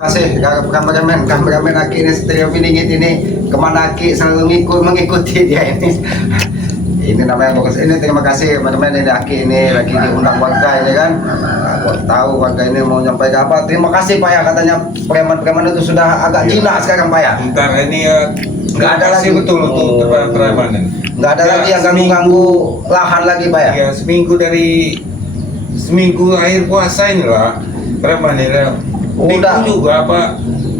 Kasih kameramen Aki ini Stereo Piningit ini kemana Aki selalu mengikuti dia ini. Ini namanya fokus ini. Terima kasih teman-teman, ini Aki ini lagi diundang warga ini kan. Nah, tahu warga ini mau nyampaikan apa. Terima kasih Pak ya, katanya preman-preman itu sudah agak jinak sekarang Pak ya. Bentar ini ya nggak ada lagi betul untuk preman ini. Nggak ada lagi yang ganggu-ganggu lahan lagi Pak ya. Ya seminggu akhir puasa ini lah preman ini. Udah juga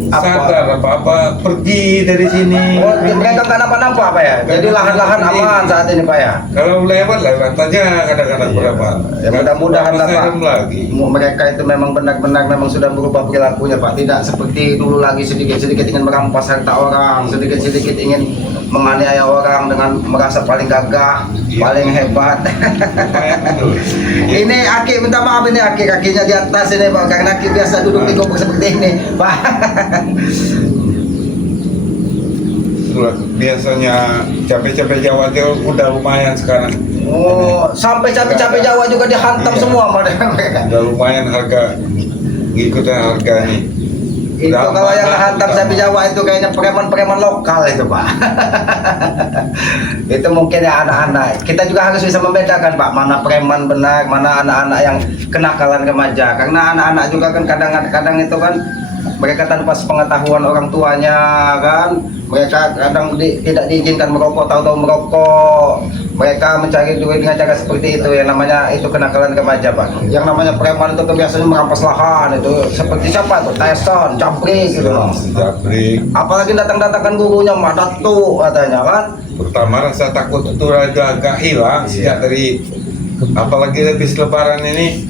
sadar apa pergi dari sini. Oh, mereka nggak nampak Pak ya. Jadi lahan-lahan aman saat ini Pak ya. Kalau lewat aja kadang-kadang preman. Ya mudah-mudahan lah Pak. Lagi. Mereka itu memang benar-benar memang sudah berubah perilakunya Pak. Tidak seperti dulu lagi sedikit-sedikit ingin merampas harta orang, sedikit-sedikit ingin menganiaya orang dengan merasa paling gagah, paling hebat. Ini Aki minta maaf ini Aki kakinya di atas ini Pak, karena Aki biasa duduk di gobok seperti ini Pak. Biasanya capek-capek Jawa aja udah lumayan sekarang. Oh, sampai capek-capek Jawa juga dihantam semua mereka. Udah lumayan harga, ngikutin harga nih. Itu kalau yang hantam sapi Jawa itu kayaknya preman-preman lokal itu Pak. Itu mungkin ya anak-anak. Kita juga harus bisa membedakan Pak, mana preman benar, mana anak-anak yang kenakalan remaja. Karena anak-anak juga kan kadang-kadang itu kan mereka tanpa sepengetahuan orang tuanya kan, mereka kadang tidak diizinkan merokok, tahu-tahu merokok. Mereka mencari duit dengan cara seperti itu, yang namanya itu kenakalan remaja Pak. Yang namanya preman itu biasanya merampas lahan itu, seperti siapa tuh, Tyson, Japrik gitu loh. Japrik. Apalagi datang-datangkan gurunya Madatu katanya kan. Pertama rasa takut itu agak hilang sejak dari, apalagi habis lebaran ini.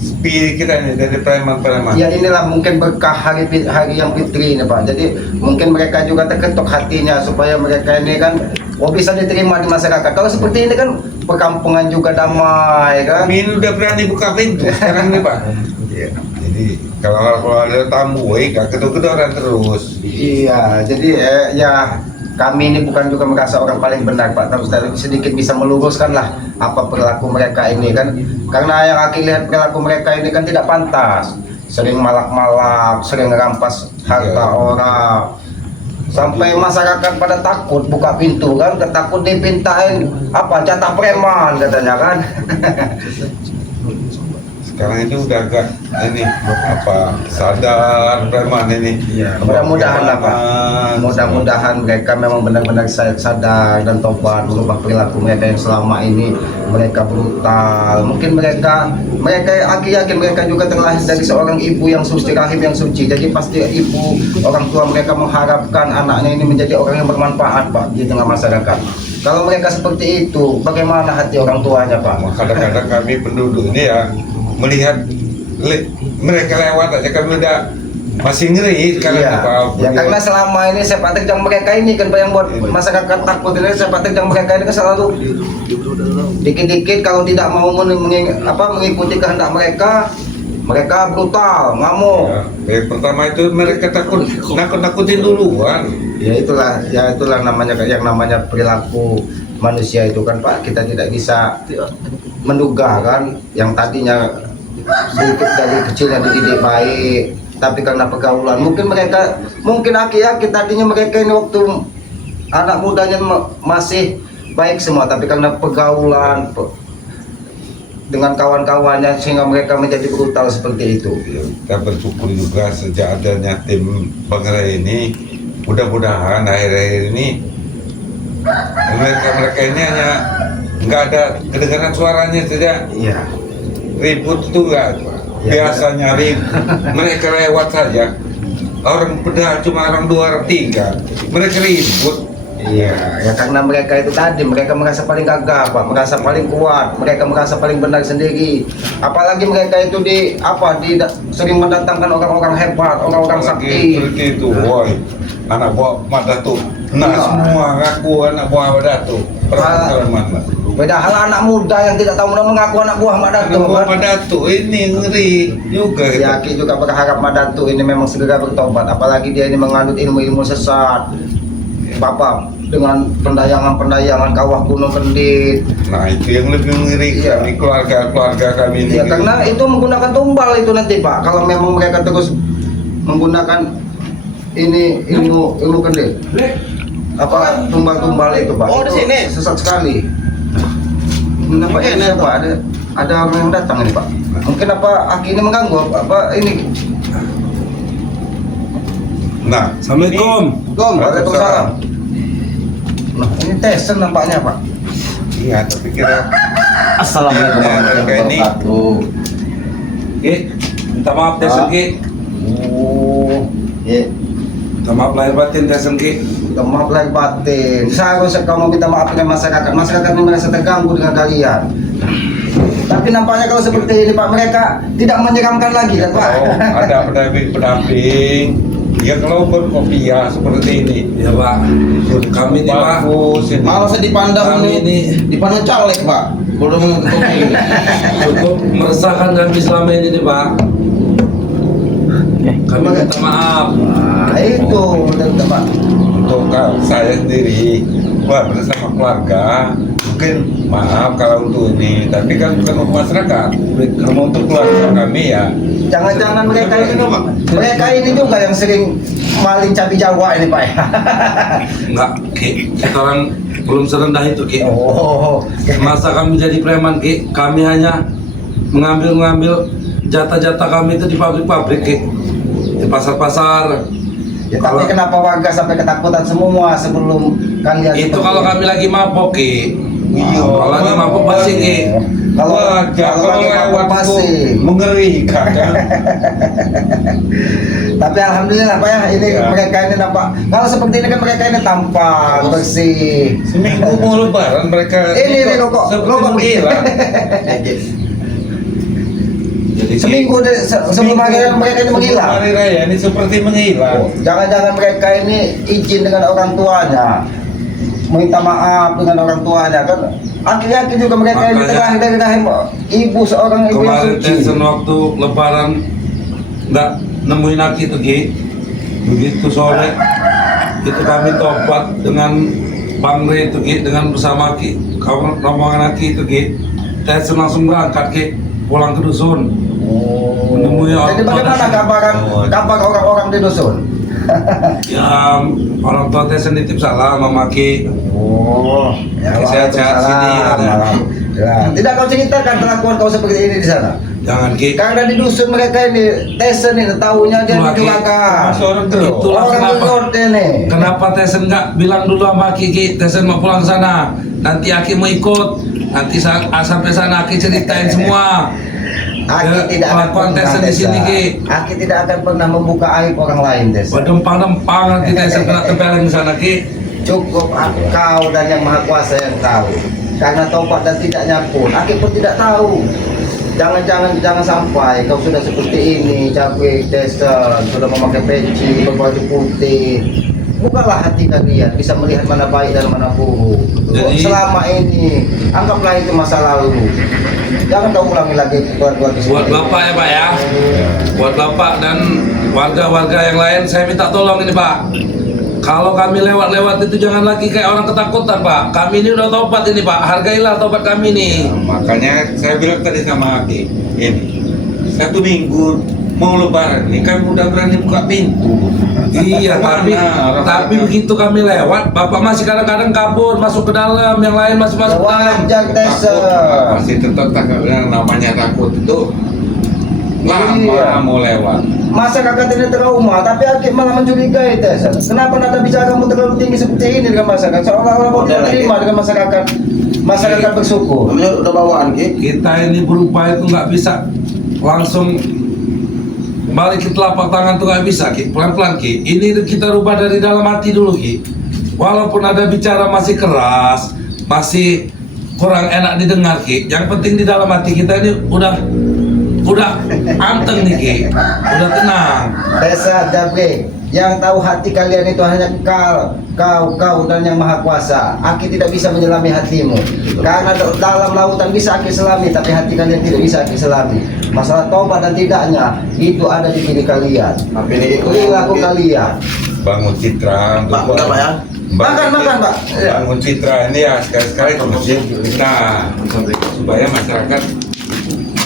Sepi kita ini dari preman-preman. Ya inilah mungkin berkah hari yang fitri ini Pak. Jadi mungkin mereka juga terketuk hatinya supaya mereka ini kan bisa diterima di masyarakat. Kalau seperti ini kan perkampungan juga damai kan. Kami ini udah berani buka pintu sekarang nih Pak. Jadi kalau ada tamu, gak kedor-kedoran terus. Iya, jadi ya kami ini bukan juga merasa orang paling benar Pak, tapi sedikit bisa meluruskan lah apa perilaku mereka ini kan. Karena yang Aki lihat perilaku mereka ini kan tidak pantas, sering malak-malak, sering merampas harta orang, sampai masyarakat pada takut buka pintu kan, takut dipintain apa jatah preman katanya kan. Sekarang ini udah agak ini sadar preman ini. Ya, mudah-mudahan lah Pak. Mudah-mudahan mereka memang benar-benar sadar dan tobat merubah perilaku mereka yang selama ini mereka brutal. Mungkin mereka Aki yakin mereka juga terlahir dari seorang ibu yang suci, rahim yang suci. Jadi pasti ibu orang tua mereka mengharapkan anaknya ini menjadi orang yang bermanfaat Pak di tengah masyarakat. Kalau mereka seperti itu, bagaimana hati orang tuanya Pak? Kadang-kadang kami penduduk ini ya melihat mereka lewat aja kami udah masih ngeri sekarang. Iya. Ya karena selama ini sepak terjang mereka ini kan yang buat masyarakat takut ini, sepak terjang mereka ini kan selalu dikit-dikit kalau tidak mau mengikuti kehendak mereka brutal, ngamuk. Ya, pertama itu mereka nakut-nakutin duluan. Ya itulah namanya yang namanya perilaku manusia itu kan Pak. Kita tidak bisa menduga kan, yang tadinya sedikit dari kecilnya dididik baik, tapi karena pergaulan mungkin Aki tadinya mereka ini waktu anak mudanya masih baik semua, tapi karena pergaulan dengan kawan-kawannya sehingga mereka menjadi brutal seperti itu. Kita bersyukur juga sejak adanya tim Bangrai ini, mudah-mudahan akhir-akhir ini mereka ini hanya nggak ada kedengaran suaranya saja. Iya. Ribut itu enggak. Biasanya ribut mereka lewat saja, orang pedal cuma orang 2 orang 3 mereka ribut. Iya, ya karena mereka itu tadi mereka merasa paling gagah Pak, merasa paling kuat, mereka merasa paling benar sendiri. Apalagi mereka itu sering mendatangkan orang-orang hebat, orang-orang sakti. Seperti itu, woi, anak buah Madatu. Semua ngaku anak buah Madatu. Mana? Beda hal anak muda yang tidak tahu mengaku anak buah Madatu. Anak buah Madatu ini ngeri juga. Ya, Aki juga berharap Madatu ini memang segera bertobat. Apalagi dia ini menganut ilmu-ilmu sesat. Bapak dengan pendayangan kawah gunung kendit. Nah itu yang lebih mengerikan. Ini keluarga kami ini. Ya karena itu menggunakan tumbal itu nanti Pak. Kalau memang mereka terus menggunakan ini ilmu kendil. Apa tumbal-tumbal itu Pak? Oh, di Itu sini? sesat sekali. Kenapa ini Pak? Ada orang yang datang ini Pak. Mungkin apa Aki ini mengganggu apa ini? Nah, Assalamualaikum. Waalaikumsalam. Nah, ini tesen nampaknya Pak. iya, tapi kira Assalamualaikum warahmatullahi Ini. wabarakatuh. Ki, minta maaf Tesen Ki. Oh, ya. Minta maaf lahir batin Tesen Ki. Minta maaf lahir batin. Seharusnya kamu minta maaf dengan masyarakat. Masyarakat ini merasa terganggu dengan kalian. Tapi nampaknya kalau seperti ini Pak, mereka tidak menyeramkan lagi kan Pak? oh, ada pendamping. Ya kalau berkopiah seperti ini, Ya Pak. Kami nih Pak. bagus ini. Malah saya dipandang Kami ini dipandang caleg Pak. Belum cukup meresahkan kami selama ini nih Pak. Kami minta maaf. Nah, itu udah Pak. Untuk saya sendiri, bersama keluarga, mungkin maaf kalau untuk ini, tapi kan bukan untuk masyarakat. Kalau untuk keluarga kami ya, Jangan-jangan mereka ini juga yang sering maling cabai Jawa ini Pak. Enggak, Ki. Kita orang belum serendah itu Ki. Oh, Masa kami jadi preman Ki? Kami hanya mengambil jatah-jatah kami itu di pabrik-pabrik Ki. Di pasar-pasar. ya, tapi kenapa warga sampai ketakutan semua sebelum kalian? Itu seperti kalau ini? kami lagi mabok Ki. iya. Kalau lagi mabok pasti Ki. Kalau Wajah kalau lagi mabuk lewat pasti. itu mengerikan kan. Tapi alhamdulillah Pak ya, ini Ya. mereka ini nampak. Kalau seperti ini kan mereka ini tampan, bersih. Seminggu mau lebaran mereka Ini rokok, seperti rokok. menghilang. Jadi Ki, Seminggu sebelum hari raya mereka ini menghilang. Hari raya ini seperti menghilang. Jangan-jangan mereka ini izin dengan orang tuanya, minta maaf dengan orang tuanya kan. Akhir-akhir juga mereka ini Makanya- terakhir dari rahim ibu seorang ibu yang kemarin suci. Tesen waktu lebaran nggak nemuin Aki itu Ki. Begitu sore itu kami tobat dengan Bang Re itu Ki, dengan bersama Ki, kawan rombongan Aki itu Ki. Tesen langsung berangkat Ki, pulang ke dusun. Menemui Jadi orang tua bagaimana Tesen. kabar orang-orang di dusun? Ya orang tua Tesen nitip salam sama Ki. Oh, Sehat-sehat sini, ada. Ya. Tidak kau ceritakan kelakuan kau seperti ini di sana? Jangan Ki. Karena di dusun mereka ini Tesen ini tahunya dia Itulah, Ki. dicurahkan. Masih orang terus. Itulah Orang kenapa. gelot ini. Kenapa Tesen nggak bilang dulu sama Aki Ki? Tesen mau pulang sana. Nanti Aki mau ikut. Nanti sampai sana Aki ceritain semua. Aki Ya, tidak akan kelakuan pernah Tesen di sini, Ki. Aki tidak akan pernah membuka aib orang lain Tesen. Dempang-dempang nanti Tesen kena tempelin di sana Ki. Cukup kau dan yang maha kuasa yang tahu. Karena tobat dan tidaknya pun Aki pun tidak tahu. Jangan sampai kau sudah seperti ini, cabai Tesen, sudah memakai peci, berbaju putih. Bukalah hati kalian, bisa melihat mana baik dan mana buruk. Jadi- Selama ini, anggaplah itu masa lalu. Jangan kau ulangi lagi buat Buat Bapak ya Pak ya. Buat Bapak dan warga-warga yang lain saya minta tolong ini Pak. Kalau kami lewat-lewat itu jangan lagi kayak orang ketakutan Pak. Kami ini udah tobat ini Pak. Hargailah tobat kami nih. Makanya saya bilang tadi sama Aki, ini 1 minggu mau lebaran ini kami udah berani buka pintu. Iya, tapi Mana orang-orang yang- begitu kami lewat, Bapak masih kadang-kadang kabur masuk ke dalam, yang lain masih masuk ke dalam. wajar Tesen. Masih tetap takut yang namanya takut itu lama Iya. mau lewat. Masyarakat ini trauma, tapi Aki malah mencurigai Tesen. Kenapa nada bicaramu terlalu tinggi seperti ini dengan masyarakat? Seolah-olah kau tidak terima dengan masyarakat bersyukur. namanya udah bawaan Ki. Kita ini berupaya itu nggak bisa langsung balik ke telapak tangan tuh nggak bisa Ki. Pelan-pelan Ki. Ini kita rubah dari dalam hati dulu Ki. Walaupun ada bicara masih keras, masih kurang enak didengar Ki. Yang penting di dalam hati kita ini udah anteng nih Ki. Udah tenang. Desa Jabe, yang tahu hati kalian itu hanya kau dan yang maha kuasa. Aki tidak bisa menyelami hatimu. Karena dalam lautan bisa Aki selami, tapi hati kalian tidak bisa Aki selami. Masalah tobat dan tidaknya itu ada di diri kalian. Tapi ini Perilaku kalian. Bangun citra untuk Pak, udah Pak ya. Makan, Pak. Bangun citra ini ya sekali-sekali ke masjid kita supaya masyarakat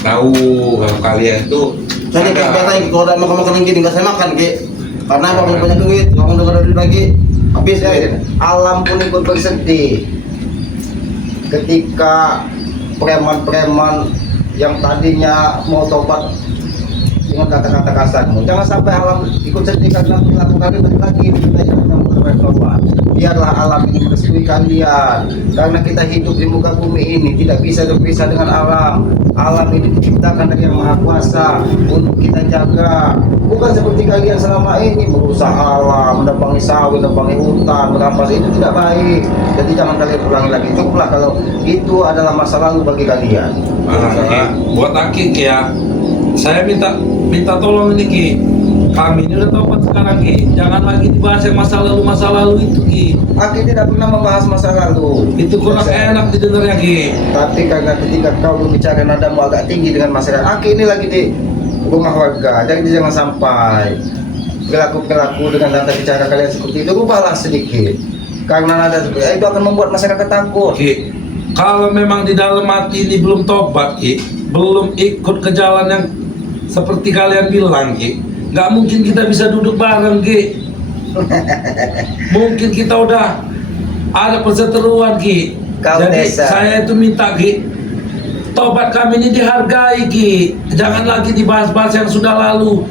tahu kalau kalian itu Jadi Ada. biasanya kalau ada makan-makanan gini nggak saya makan Ki. Karena apa punya duit, kamu dengar duit lagi. Habis Ya, ya. alam pun ikut bersedih ketika preman-preman yang tadinya mau tobat dengan kata-kata kasarmu. Jangan sampai alam ikut sedih karena perilaku kalian balik lagi kita jangan membuat tobat. Biarlah alam ini merestui kalian, karena kita hidup di muka bumi ini tidak bisa berpisah dengan alam. Alam ini diciptakan dari Yang Maha Kuasa untuk kita jaga. Bukan seperti kalian selama ini merusak alam, menebangi sawit, menebangi hutan, merampas, itu tidak baik. Jadi jangan kalian ulangi lagi. Cukuplah kalau itu adalah masa lalu bagi kalian. Buat Aki Ki ya, saya minta tolong ini Ki. Kami ini udah tobat sekarang Ki. Jangan lagi dibahas yang masa lalu itu Ki. Aki tidak pernah membahas masa lalu. Itu kurang enak didengarnya Ki. Tapi karena ketika kau berbicara nadamu agak tinggi dengan masyarakat, Aki ini lagi di rumah warga, jadi jangan sampai perilaku dengan tata bicara kalian seperti itu. Rubahlah sedikit, karena nada seperti itu akan membuat masyarakat takut. Ki, kalau memang di dalam hati ini belum tobat Ki, belum ikut ke jalan yang seperti kalian bilang Ki, nggak mungkin kita bisa duduk bareng Ki. Mungkin kita udah ada perseteruan Ki. Kau Jadi desa. saya itu minta Ki, tobat kami ini dihargai Ki. Jangan lagi dibahas-bahas yang sudah lalu.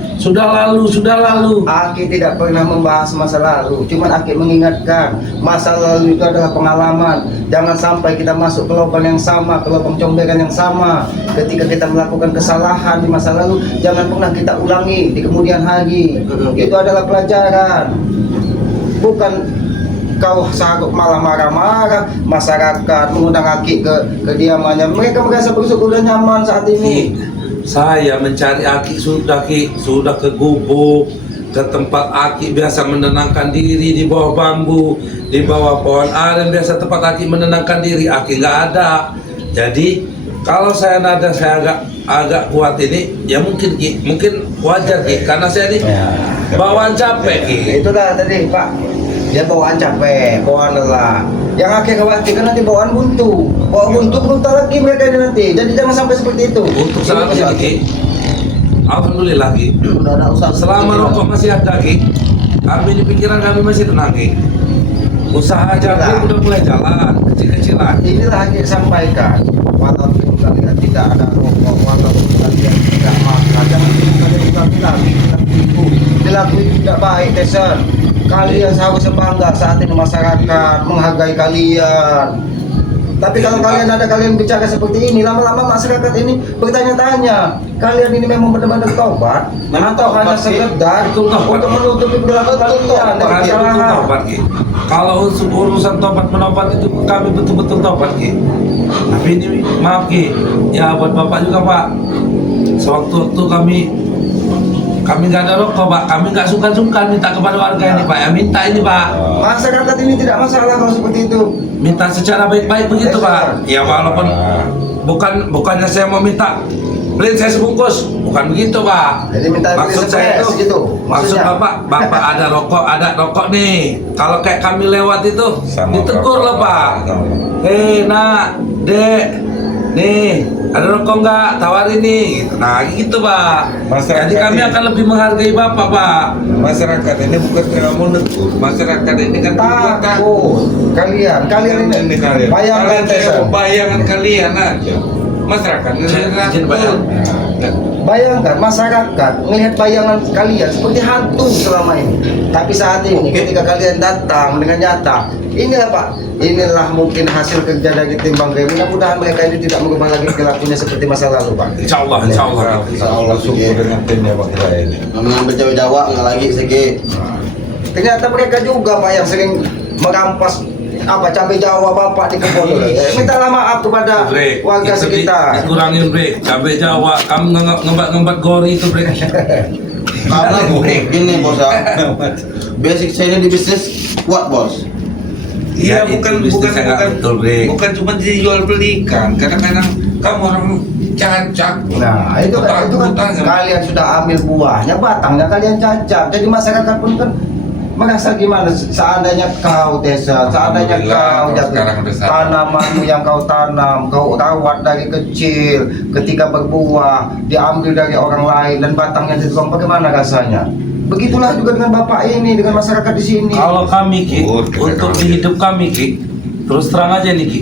Aki tidak pernah membahas masa lalu, cuman Aki mengingatkan masa lalu itu adalah pengalaman. Jangan sampai kita masuk ke lubang yang sama, ke lubang comberan yang sama. Ketika kita melakukan kesalahan di masa lalu, jangan pernah kita ulangi di kemudian hari. Itu adalah pelajaran. Bukan kau sanggup malah marah-marah, masyarakat mengundang Aki ke kediamannya. Mereka merasa bersyukur dan nyaman saat Ki, ini. saya mencari Aki sudah Ki, sudah ke gubuk, ke tempat Aki biasa menenangkan diri di bawah bambu, di bawah pohon aren biasa tempat Aki menenangkan diri. Aki nggak ada. Jadi kalau saya agak kuat ini, ya mungkin Ki, mungkin wajar Ki, karena saya ini bawaan capek Ki. Itulah tadi Pak, dia bawaan capek, bawaan lelah. Yang akhir khawatirkan nanti bawaan buntu lagi mereka ini nanti. Jadi jangan sampai seperti itu. Untuk saat ini Ki, alhamdulillah Ki, Udah ada usaha. selama rokok masih ada Ki, kami di pikiran kami masih tenang Ki. Usaha jagung udah mulai jalan, kecil-kecilan. Inilah akhir sampaikan. Walaupun kalian tidak ada rokok, walaupun kalian tidak makan, jangan kalian ulangi lagi perilaku itu tidak baik, Tesen. Kalian seharusnya bangga saat ini masyarakat menghargai kalian. Tapi kalau kalian bicara seperti ini, lama-lama masyarakat ini bertanya-tanya, kalian ini memang benar-benar tobat atau hanya sekedar Betul, tobat. untuk menutupi perilaku kalian? Betul tobat Ki. Kalau urusan tobat menobat itu kami betul-betul tobat Ki. Tapi ini maaf Ki, ya buat Bapak juga Pak. Sewaktu-waktu kami nggak ada rokok Pak, kami nggak sungkan-sungkan minta kepada warga ini Pak, ya minta ini Pak, Masyarakat ini tidak masalah kalau seperti itu. minta secara baik-baik begitu Pak. Ya walaupun bukannya saya mau minta beliin saya sebungkus, bukan begitu Pak. Jadi minta Maksud saya itu gitu. maksud Maksudnya. Bapak ada rokok nih. Kalau kayak kami lewat itu ditegur loh Pak. Hei nak, dek, nih ada rokok nggak? Tawarin nih. Gitu. Nah gitu Pak. Masyarakat Jadi kami ini- akan lebih menghargai Bapak Pak. Masyarakat ini bukan mau negur, masyarakat ini kan Takut. Kalian ini kalian. bayangkan Tesen. Bayangan kalian aja. Masyarakat ini Izin, Pak, ya. Bayangkan masyarakat melihat bayangan kalian seperti hantu selama ini. Tapi saat ini ketika kalian datang dengan nyata, inilah Pak, inilah mungkin hasil kerja dari tim Bang Rey. Mudah-mudahan mereka ini tidak merubah lagi perilakunya seperti masa lalu Pak. Insya Allah. Insya Allah syukur dengan timnya Pak saya ini. Namanya Jawa nggak lagi segi. Ternyata mereka juga Pak yang sering merampas cabai Jawa Bapak di kebun. Mintalah maaf kepada Bre, warga itu sekitar. dikurangin Bre, cabai Jawa, kamu ngembat gori itu Bre. Karena gini bos ya. Basic saya ini di bisnis kuat bos. Iya, Ya, bukan itu bisnis yang nggak betul, Bre. bukan cuma dijual belikan. Kadang-kadang kamu orang cacat. Nah, itu kan Utang-utang. kalian sudah ambil buahnya, batangnya kalian cacat. Jadi masyarakat pun kan merasa gimana seandainya kau desa, seandainya Alhamdulillah, kau kalau sekarang udah sadar. tanamanmu yang kau tanam, kau rawat dari kecil, ketika berbuah diambil dari orang lain dan batangnya dituang, bagaimana rasanya? Begitulah juga dengan bapak ini, dengan masyarakat di sini. Kalau kami Ki, Oh, untuk kita di hidup kami Ki, terus terang aja nih Ki,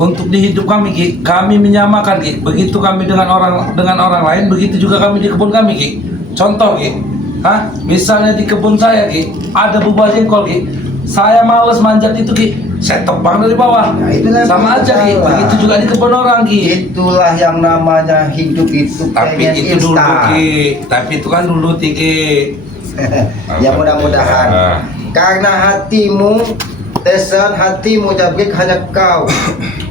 untuk di hidup kami Ki, kami menyamakan Ki, begitu kami dengan orang lain, begitu juga kami di kebun kami Ki. Contoh Ki, misalnya di kebun saya Ki, ada buah jengkol Ki, saya males manjat itu Ki, saya tebang dari bawah. Nah, itulah Sama aja Ki, masalah. begitu juga di kebun orang Ki. Itulah yang namanya hidup itu Tapi pengen itu dulu instan. Ki, tapi itu kan dulu Ki. Ya mudah-mudahan karena hatimu Tesan, hatimu Jabrik hanya kau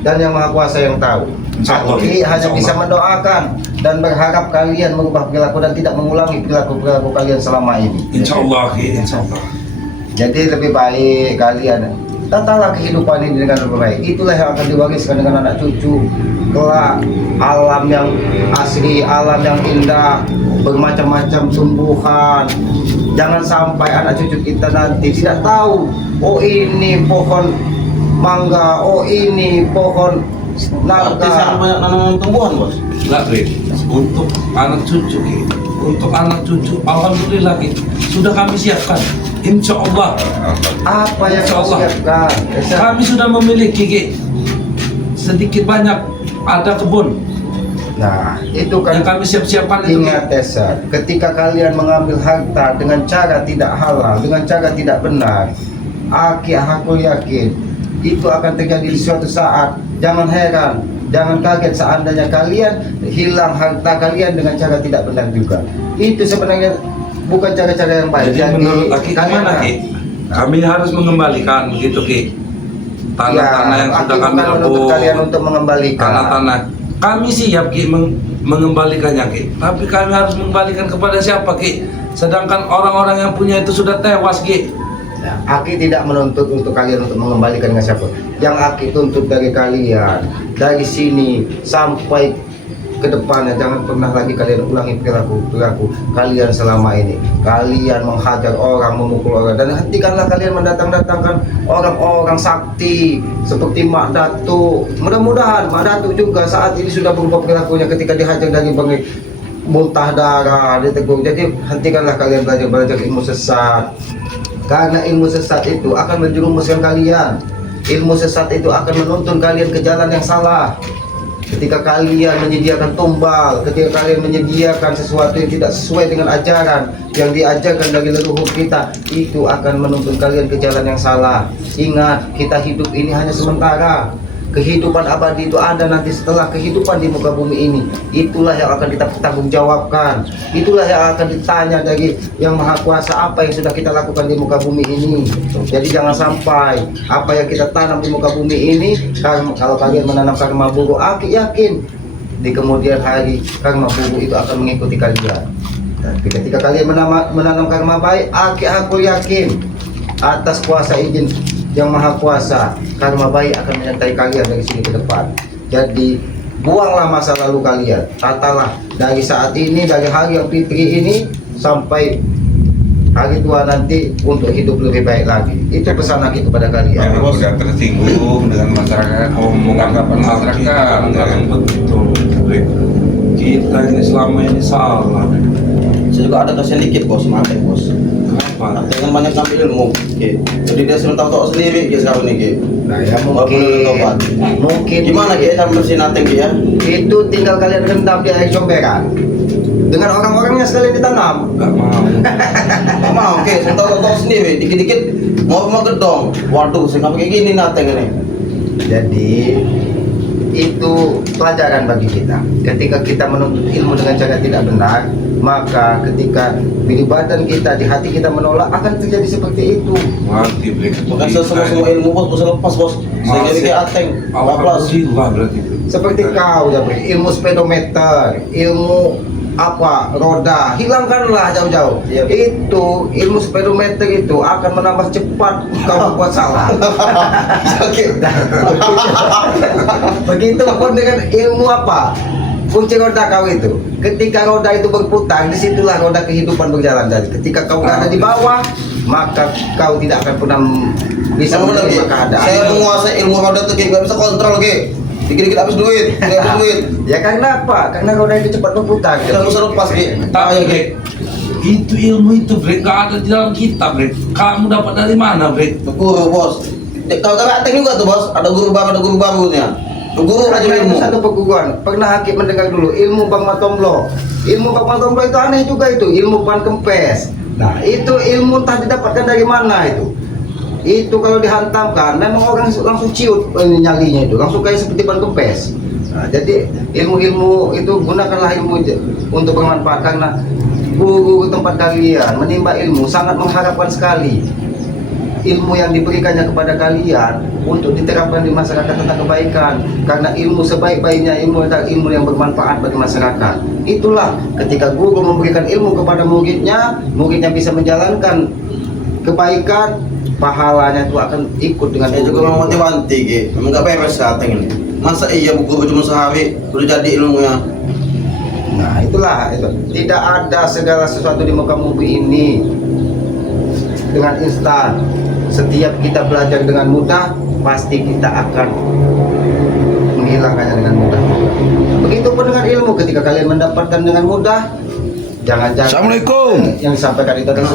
dan yang Maha Kuasa yang tahu. Insya Allah. Aki hanya Insya bisa Allah. mendoakan dan berharap kalian merubah perilaku dan tidak mengulangi perilaku kalian selama ini. Insya Allah Ki, Insya Allah. Jadi lebih baik kalian tatalah kehidupan ini dengan lebih baik. Itulah yang akan diwariskan dengan anak cucu kelak. Alam yang asri, alam yang indah, bermacam-macam tumbuhan. Jangan sampai anak cucu kita nanti tidak tahu, oh ini pohon mangga, oh ini pohon Berarti saya nangka. banyak nanam tumbuhan bos. Enggak, Rik. Untuk anak cucu, Ki. Untuk anak cucu, alhamdulillah, Ki. Sudah kami siapkan. Insya Allah. Apa yang Insya kau Allah. siapkan? Kami sudah memiliki, Ki. Sedikit banyak ada kebun Nah, itu kan yang kami siapkan itu. Ki. ingat Tessa, ketika kalian mengambil harta dengan cara tidak halal, dengan cara tidak benar, aku yakin itu akan terjadi di suatu saat. Jangan heran, jangan kaget seandainya kalian hilang harta kalian dengan cara tidak benar juga. Itu sebenarnya bukan cara-cara yang baik. Jadi menurut Ki, kalian gimana, Ki? Kami harus mengembalikan begitu, Ki. Tanah-tanah yang sudah aku kami bukan menuntut rebut. kalian untuk mengembalikan. Tanah-tanah kami siap Ki mengembalikannya Ki, tapi kami harus mengembalikan kepada siapa Ki? Sedangkan orang-orang yang punya itu sudah tewas Ki. Nah, Aki tidak menuntut untuk kalian untuk mengembalikan dengan siapa. Yang Aki tuntut dari kalian dari sini sampai ke depannya, jangan pernah lagi kalian ulangi perilaku kalian selama ini. Kalian menghajar orang, memukul orang, dan hentikanlah kalian mendatang-datangkan orang-orang sakti seperti Mak Datuk. Mudah-mudahan Mak Datuk juga saat ini sudah berubah perilakunya ketika dihajar dari bangkai muntah darah, ditegur. Jadi hentikanlah kalian belajar ilmu sesat, karena ilmu sesat itu akan menjerumuskan kalian. Ilmu sesat itu akan menuntun kalian ke jalan yang salah. Ketika kalian menyediakan tumbal, ketika kalian menyediakan sesuatu yang tidak sesuai dengan ajaran yang diajarkan dari leluhur kita, itu akan menuntun kalian ke jalan yang salah. Ingat, kita hidup ini hanya sementara. Kehidupan abadi itu ada nanti setelah kehidupan di muka bumi ini. Itulah yang akan kita pertanggungjawabkan. Itulah yang akan ditanya dari Yang Maha Kuasa, apa yang sudah kita lakukan di muka bumi ini. Jadi jangan sampai apa yang kita tanam di muka bumi ini, kalau kalian menanam karma buruk, aku yakin di kemudian hari karma buruk itu akan mengikuti kalian. Tapi ketika kalian menanam karma baik, aku yakin atas kuasa izin Yang Maha Kuasa, karma baik akan menyertai kalian dari sini ke depan. Jadi buanglah masa lalu kalian, tatalah dari saat ini, dari hari yang fitri ini sampai hari tua nanti untuk hidup lebih baik lagi. Itu pesan lagi kepada kalian. Yang udah tersinggung dengan masyarakat, anggapan masyarakat. Betul. Rik. Kita ini selama ini salah. Saya juga ada kasihan dikit bos, maaf ya bos. Kenapa? Dengan banyak ngambil ilmu, Ki. Jadi dia sudah tahu sendiri Ki sekarang nih Ki. Nah ya mungkin Gimana Ki sama bersih nateng Ki ya? itu tinggal kalian rendam di air comberan dengan orang-orangnya sekalian ditanam. Enggak mau. Nggak mau Ki, saya tahu sendiri. Dikit-dikit mau gedong. Waduh, saya nggak kayak gini nateng ini. Jadi itu pelajaran bagi kita. Ketika kita menuntut ilmu dengan cara tidak benar, maka ketika di badan kita, di hati kita menolak, akan terjadi seperti itu. Mati Rik. Bukan semua ilmu bos, bisa lepas bos. Saya jadi kayak ateng, bablas. Alhamdulillah berarti. Seperti kau Jabri, ilmu speedometer, ilmu apa roda, hilangkanlah jauh-jauh. Iya. Itu ilmu speedometer itu akan menambah cepat kau buat salah. Begitupun dengan ilmu apa? Kunci roda kau itu. Ketika roda itu berputar, disitulah roda kehidupan berjalan. Jadi ketika kau berada di bawah, maka kau tidak akan pernah bisa Sama benar, menerima Ki. keadaan. Saya menguasai ilmu roda tuh, Ki. Gak bisa kontrol, Ki. Dikit-dikit habis duit, habis duit. Ya karena apa? Karena roda itu cepat berputar. Kita bisa lepas, Ki. Tapi Ayo, Ki. Bre, itu ilmu itu Bre, gak ada di dalam kitab Bre. Kamu dapat dari mana Bre? Guru, Bos. Kalau karateng juga tuh, Bos. Ada guru barunya. Guru aja Karena ilmu. itu satu perguruan. Pernah Hakim mendengar dulu ilmu Bang Matomlo. Ilmu Bang Matomlo itu aneh juga itu, ilmu pan kempes. Nah, itu ilmu entah didapatkan dari mana itu. Itu kalau dihantamkan memang orang langsung ciut nyalinya itu, langsung kayak seperti ban kempes. Nah, jadi ilmu-ilmu itu gunakanlah ilmu itu untuk bermanfaat, karena guru tempat kalian menimba ilmu sangat mengharapkan sekali ilmu yang diberikannya kepada kalian untuk diterapkan di masyarakat tentang kebaikan, karena ilmu sebaik-baiknya ilmu adalah ilmu yang bermanfaat bagi masyarakat. Itulah ketika guru memberikan ilmu kepada muridnya, muridnya bisa menjalankan kebaikan, pahalanya itu akan ikut dengan Saya juga mau wanti-wanti, Ki. Memang gak beres karateng ini. Masa iya guru cuma sehari udah jadi ilmunya? Nah itulah itu. Tidak ada segala sesuatu di muka bumi ini dengan instan. Setiap kita belajar dengan mudah, pasti kita akan menghilangkannya dengan mudah. Begitupun dengan ilmu, ketika kalian mendapatkan dengan mudah, jangan-jangan Assalamualaikum. yang disampaikan itu adalah